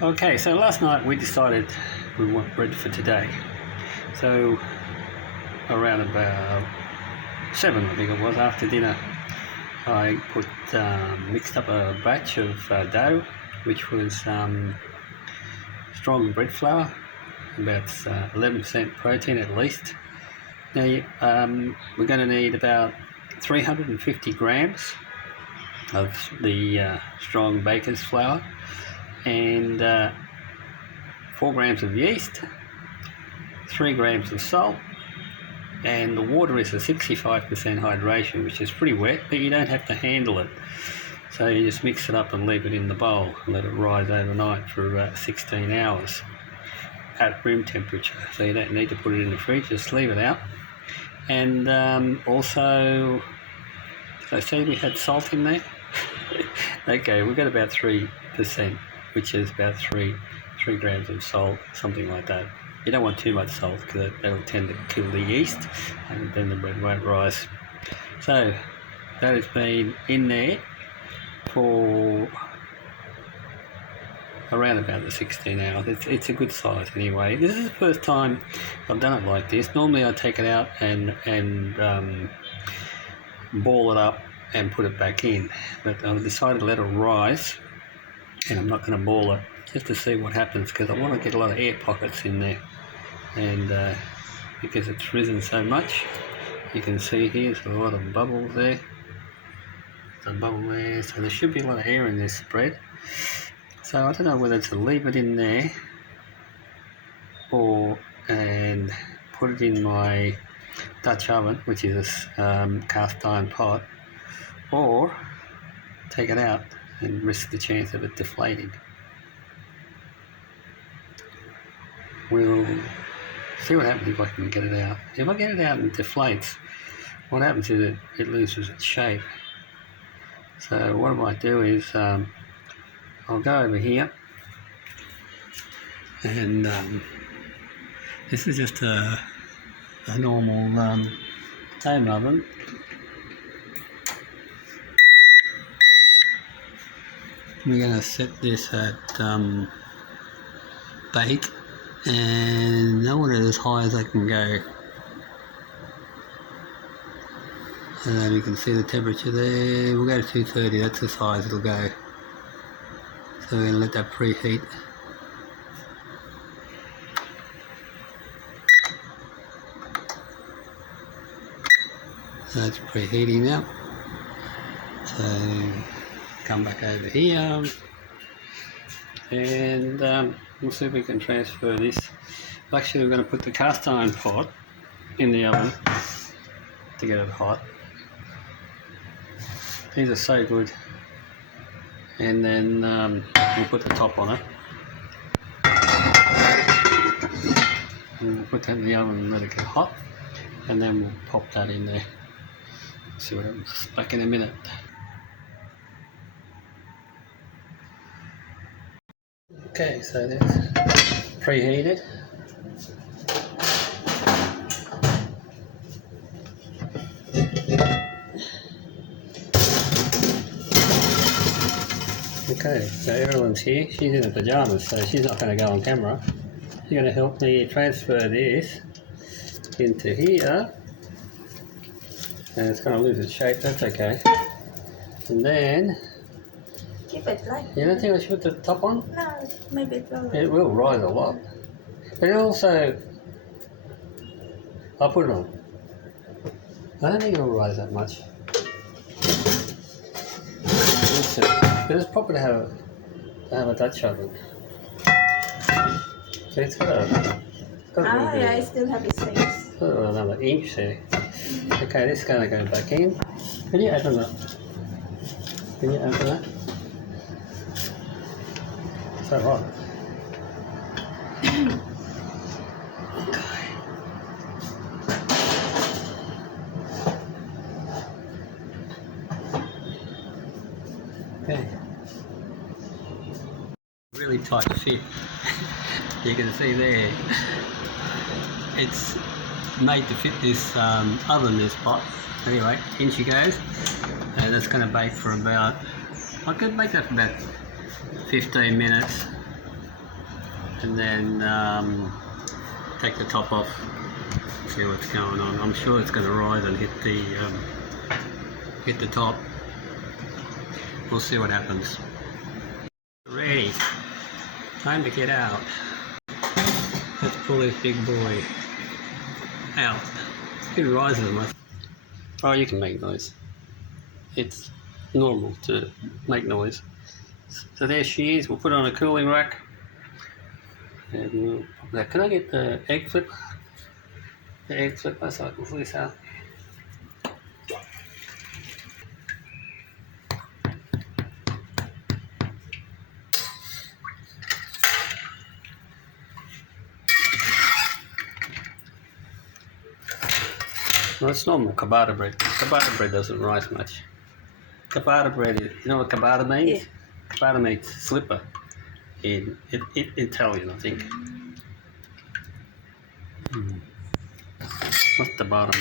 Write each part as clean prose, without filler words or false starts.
Okay, so last night we decided we want bread for today. So around about 7, I think it was, after dinner, I mixed up a batch of dough, which was strong bread flour, about 11% protein at least. Now we're going to need about 350 grams of the strong baker's flour and 4 grams of yeast, 3 grams of salt, and the water is a 65% hydration, which is pretty wet, but you don't have to handle it. So you just mix it up and leave it in the bowl and let it rise overnight for about 16 hours at room temperature. So you don't need to put it in the fridge, just leave it out. And also, did I say we had salt in there? Okay, we've got about 3%, which is about 3 grams of salt, something like that. You don't want too much salt because that'll tend to kill the yeast and then the bread won't rise. So that has been in there for around about the 16 hours. It's a good size anyway. This is the first time I've done it like this. Normally I take it out and ball it up and put it back in, but I've decided to let it rise, and I'm not going to ball it just to see what happens, because I want to get a lot of air pockets in there. And because it's risen so much, you can see here there's a lot of bubbles there. There's a bubble there, so there should be a lot of air in this bread. So I don't know whether to leave it in there and put it in my Dutch oven, which is a cast iron pot, or take it out and risk the chance of it deflating. We'll see what happens if I can get it out. If I get it out and it deflates, what happens is it loses its shape. So what I might do is I'll go over here, and this is just a normal home oven. We're going to set this at bake, and I want it as high as I can go. And then you can see the temperature there. We'll go to 230, that's the size it'll go. So we're going to let that preheat. So that's preheating now. So come back over here, and we'll see if we can transfer this. Actually, we're going to put the cast iron pot in the oven to get it hot. These are so good. And then we'll put the top on it. And we'll put that in the oven and let it get hot. And then we'll pop that in there. See what happens back in a minute. Okay, so that's preheated. Okay, so Evelyn's here. She's in her pyjamas, so she's not going to go on camera. She's going to help me transfer this into here. And it's going to lose its shape, that's okay. And then... Keep it like... You don't think I should put the top on? No, maybe it will. It will rise a lot. But it also... I'll put it on. I don't think it'll rise that much. But it's proper to have a Dutch oven. So it's got a... yeah, I still have it safe. Another inch there. Okay, this is going to go back in. Can you open that? Can you open that? So hot. Okay. Really tight fit. You can see there. It's made to fit this oven, this pot. Anyway, in she goes. And that's going to bake for about, I could make that for about 15 minutes. and then take the top off, see what's going on. I'm sure it's going to rise and hit the top. We'll see what happens. Ready. Time to get out. Let's pull this big boy out. It rises much. Oh, you can make noise. It's normal to make noise. So there she is. We'll put her on a cooling rack. And we'll pop that. Can I get the egg flipper? The egg flipper so I can pull this out. No, it's normal ciabatta bread. Ciabatta bread doesn't rise much. Ciabatta bread is, you know what ciabatta means? Yeah. Ciabatta means slipper in Italian, I think. What's the bottom?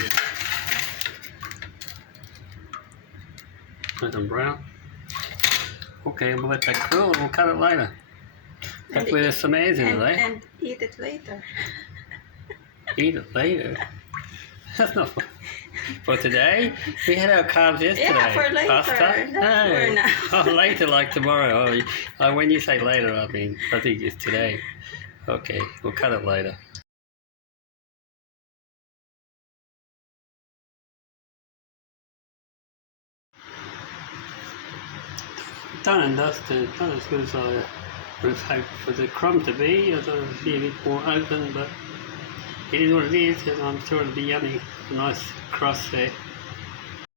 Nice and brown. Okay, we'll let that cool and we'll cut it later. Hopefully there's some eggs in it, eh? And eat it later. Eat it later? That's not for today. We had our carbs yesterday. Yeah, for later. Pasta? Not for now. Oh, later, like tomorrow. Oh, when you say later, I mean, I think it's today. Okay, we'll cut it later. Done and dusted. Done as good as I would have hoped for the crumb to be. I thought it would be a bit more open, but it is what it is, and I'm sure it'll be yummy. A nice crust there.